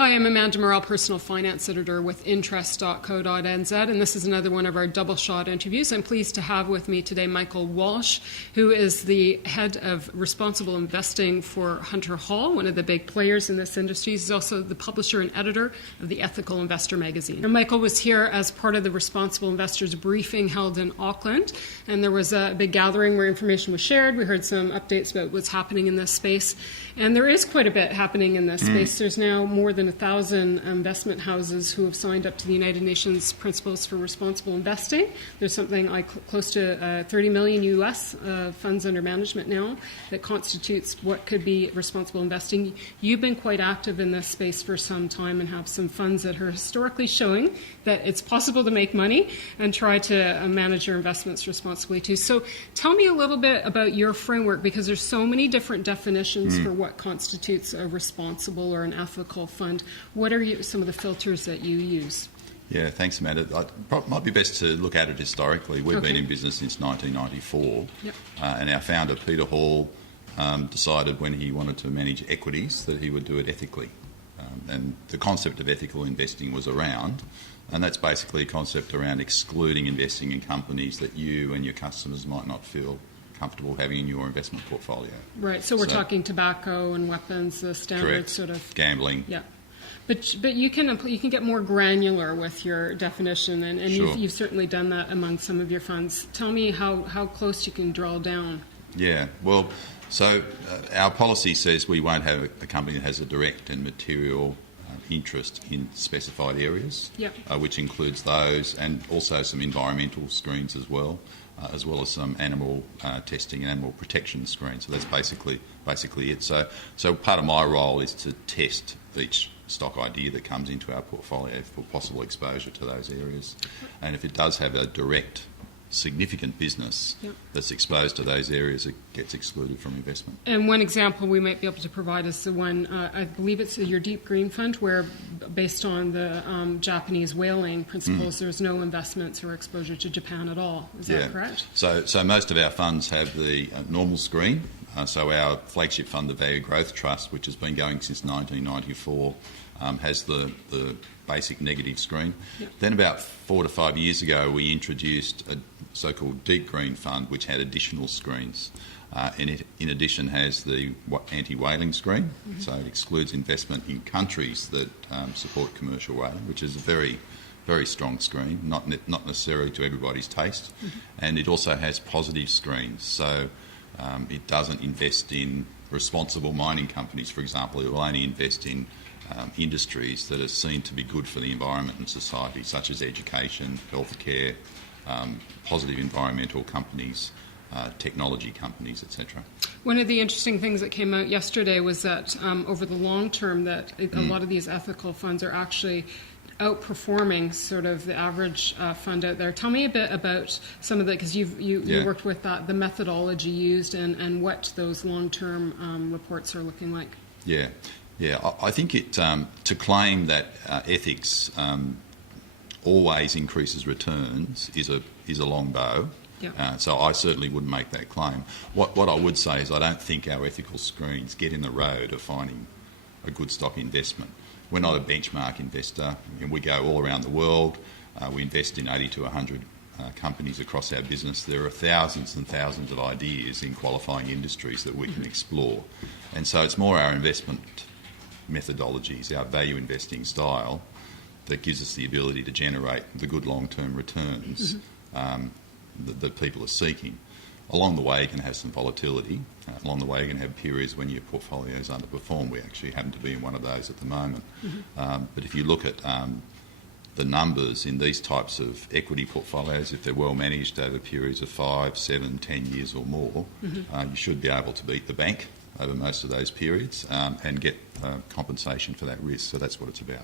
Hi, I'm Amanda Morrall, Personal Finance Editor with Interest.co.nz, and this is another one of our double shot interviews. I'm pleased to have with me today Michael Walsh, who is the head of responsible investing for Hunter Hall, one of the big players in this industry. He's also the publisher and editor of the Ethical Investor magazine. And Michael was here as part of the Responsible Investors briefing held in Auckland, and there was a big gathering where information was shared. We heard some updates about what's happening in this space, and there is quite a bit happening in this space. There's now more than 1,000 investment houses who have signed up to the United Nations Principles for Responsible Investing. There's something like close to 30 million US funds under management now that constitutes what could be responsible investing. You've been quite active in this space for some time and have some funds that are historically showing that it's possible to make money and try to manage your investments responsibly too. So tell me a little bit about your framework, because there's so many different definitions for what constitutes a responsible or an ethical fund. What are some of the filters that you use? Yeah, thanks, Amanda. It might be best to look at it historically. We've been in business since 1994, and our founder, Peter Hall, decided when he wanted to manage equities that he would do it ethically. And the concept of ethical investing was around, and that's basically a concept around excluding investing in companies that you and your customers might not feel comfortable having in your investment portfolio. Right, so we're talking tobacco and weapons, the standard correct. Sort of... Gambling. Yeah. But you can get more granular with your definition, and Sure. you've certainly done that among some of your funds. Tell me how close you can draw down. Yeah, well, so our policy says we won't have a company that has a direct and material interest in specified areas, which includes those and also some environmental screens as well as some animal testing and animal protection screens. So that's basically it. So part of my role is to test each stock idea that comes into our portfolio for possible exposure to those areas. And if it does have a direct significant business that's exposed to those areas, it gets excluded from investment. And one example we might be able to provide is the one, I believe it's your Deep Green Fund, where based on the Japanese whaling principles, there's no investments or exposure to Japan at all. Is that correct? So most of our funds have the normal screen. So our flagship fund, the Value Growth Trust, which has been going since 1994, has the basic negative screen. Then about 4 to 5 years ago, we introduced a so-called Deep Green Fund, which had additional screens. And it, in addition, has the anti-whaling screen, so it excludes investment in countries that support commercial whaling, which is a very, very strong screen, not necessarily to everybody's taste. And it also has positive screens, so it doesn't invest in responsible mining companies, for example. It will only invest in industries that are seen to be good for the environment and society, such as education, healthcare, positive environmental companies, technology companies, etc. One of the interesting things that came out yesterday was that over the long term that a lot of these ethical funds are actually outperforming sort of the average fund out there. Tell me a bit about some of the, because you worked with that, the methodology used and what those long-term reports are looking like. Yeah, I think it to claim that ethics always increases returns is a long bow. So I certainly wouldn't make that claim. What I would say is I don't think our ethical screens get in the road of finding a good stock investment. We're not a benchmark investor. We go all around the world. We invest in 80 to 100 companies across our business. There are thousands and thousands of ideas in qualifying industries that we can explore. And so it's more our investment methodologies, our value investing style, that gives us the ability to generate the good long-term returns that people are seeking. Along the way, you can have some volatility. Along the way, you can have periods when your portfolios underperform. We actually happen to be in one of those at the moment. But if you look at the numbers in these types of equity portfolios, if they're well managed over periods of 5, 7, 10 years or more, you should be able to beat the bank over most of those periods and get compensation for that risk. So that's what it's about.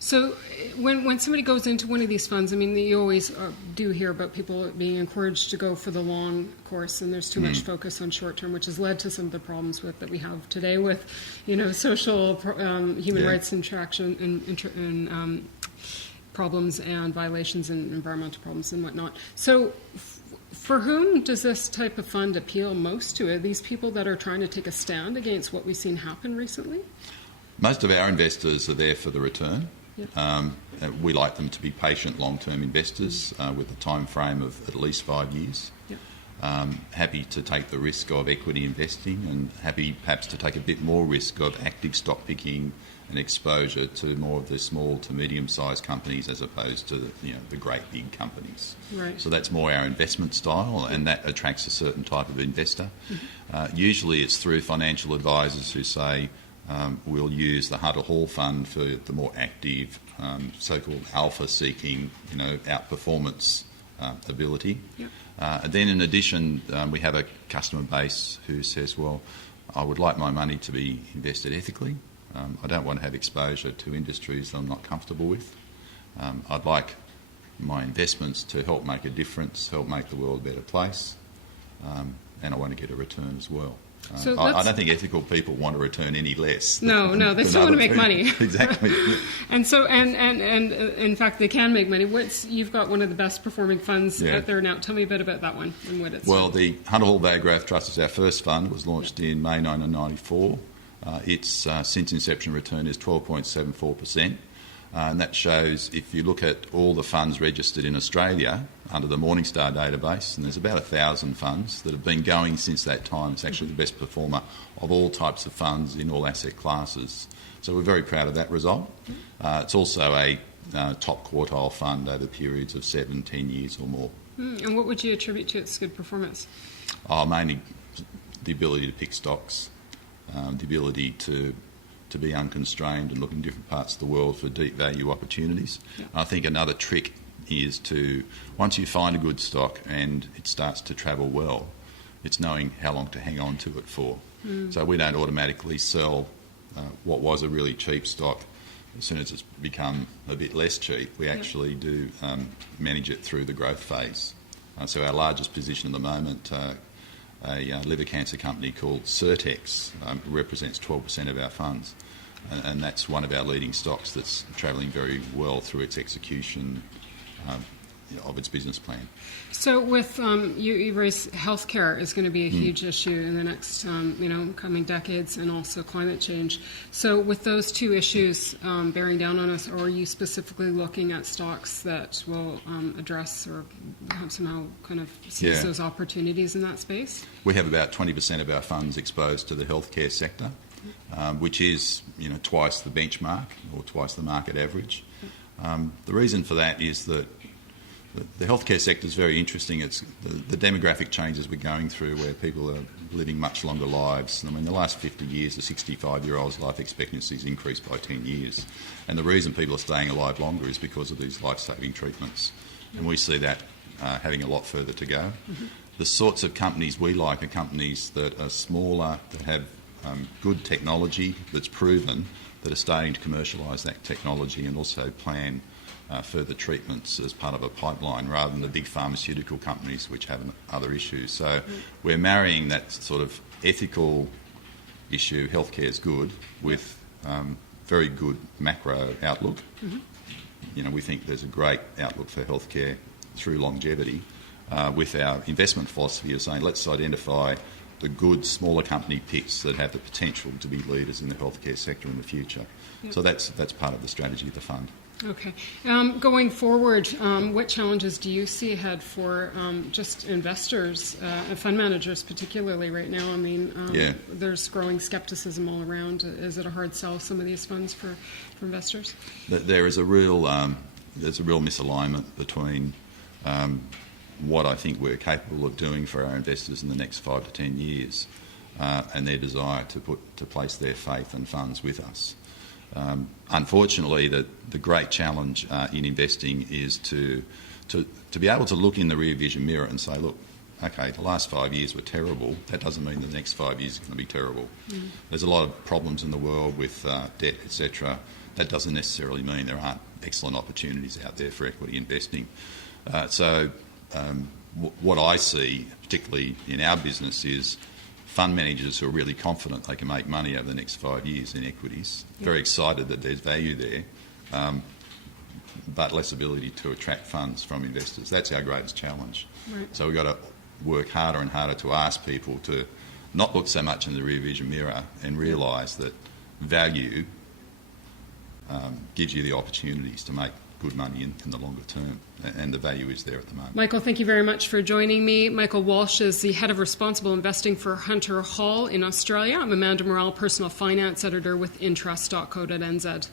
So when somebody goes into one of these funds, I mean, you always do hear about people being encouraged to go for the long course, and there's too much focus on short term, which has led to some of the problems that we have today with, social human rights interaction and problems and violations and environmental problems and whatnot. So for whom does this type of fund appeal most to? Are these people that are trying to take a stand against what we've seen happen recently? Most of our investors are there for the return. Yep. We like them to be patient, long-term investors with a time frame of at least 5 years. Yep. Happy to take the risk of equity investing and happy perhaps to take a bit more risk of active stock picking and exposure to more of the small to medium-sized companies as opposed to the great big companies. Right. So that's more our investment style, and that attracts a certain type of investor. Mm-hmm. Usually it's through financial advisors who say, we'll use the Hunter Hall Fund for the more active, so-called alpha-seeking, outperformance ability. Yep. And then in addition, we have a customer base who says, well, I would like my money to be invested ethically. I don't want to have exposure to industries that I'm not comfortable with. I'd like my investments to help make a difference, help make the world a better place, and I want to get a return as well. So I don't think ethical people want to return any less. No, they still want to make money. Exactly. And so, and in fact, they can make money. You've got one of the best performing funds out there now. Tell me a bit about that one and what it's. Well, the Hunter Hall Bay Growth Trust is our first fund. It was launched in May 1994. Its since inception return is 12.74%. And that shows, if you look at all the funds registered in Australia under the Morningstar database, and there's about 1,000 funds that have been going since that time. It's actually the best performer of all types of funds in all asset classes. So we're very proud of that result. It's also a top quartile fund over periods of 7, 10 years or more. And what would you attribute to its good performance? Mainly the ability to pick stocks, the ability to be unconstrained and look in different parts of the world for deep value opportunities. Yep. I think another trick is to, once you find a good stock and it starts to travel well, it's knowing how long to hang on to it for. So we don't automatically sell what was a really cheap stock as soon as it's become a bit less cheap. We actually do manage it through the growth phase. So our largest position at the moment, a liver cancer company called Certex, represents 12% of our funds, and that's one of our leading stocks that's travelling very well through its execution of its business plan. So with you raised healthcare is going to be a huge issue in the next coming decades, and also climate change. So with those two issues bearing down on us, are you specifically looking at stocks that will address or somehow kind of seize those opportunities in that space? We have about 20% of our funds exposed to the healthcare sector, which is twice the benchmark or twice the market average. The reason for that is that the healthcare sector is very interesting. It's the demographic changes we're going through, where people are living much longer lives. I mean, the last 50 years, the 65-year-old's life expectancy has increased by 10 years. And the reason people are staying alive longer is because of these life-saving treatments. And we see that having a lot further to go. The sorts of companies we like are companies that are smaller, that have good technology that's proven, that are starting to commercialise that technology and also plan further treatments as part of a pipeline, rather than the big pharmaceutical companies which have other issues. So we're marrying that sort of ethical issue, healthcare is good, with very good macro outlook. We think there's a great outlook for healthcare through longevity, with our investment philosophy of saying let's identify the good smaller company picks that have the potential to be leaders in the healthcare sector in the future. So that's part of the strategy of the fund. Okay. Going forward, what challenges do you see ahead for just investors, fund managers particularly right now? I mean, there's growing skepticism all around. Is it a hard sell, some of these funds for investors? There is there's a real misalignment between what I think we're capable of doing for our investors in the next 5 to 10 years and their desire to place their faith and funds with us. Unfortunately, the great challenge in investing is to be able to look in the rear vision mirror and say, look, okay, the last 5 years were terrible. That doesn't mean the next 5 years is going to be terrible. There's a lot of problems in the world with debt, etc. That doesn't necessarily mean there aren't excellent opportunities out there for equity investing. What I see, particularly in our business, is fund managers who are really confident they can make money over the next 5 years in equities, very excited that there's value there, but less ability to attract funds from investors. That's our greatest challenge. Right. So we've got to work harder and harder to ask people to not look so much in the rear vision mirror and realise that value gives you the opportunities to make good money in the longer term, and the value is there at the moment. Michael, thank you very much for joining me. Michael Walsh is the Head of Responsible Investing for Hunter Hall in Australia. I'm Amanda Morrall, Personal Finance Editor with Interest.co.nz.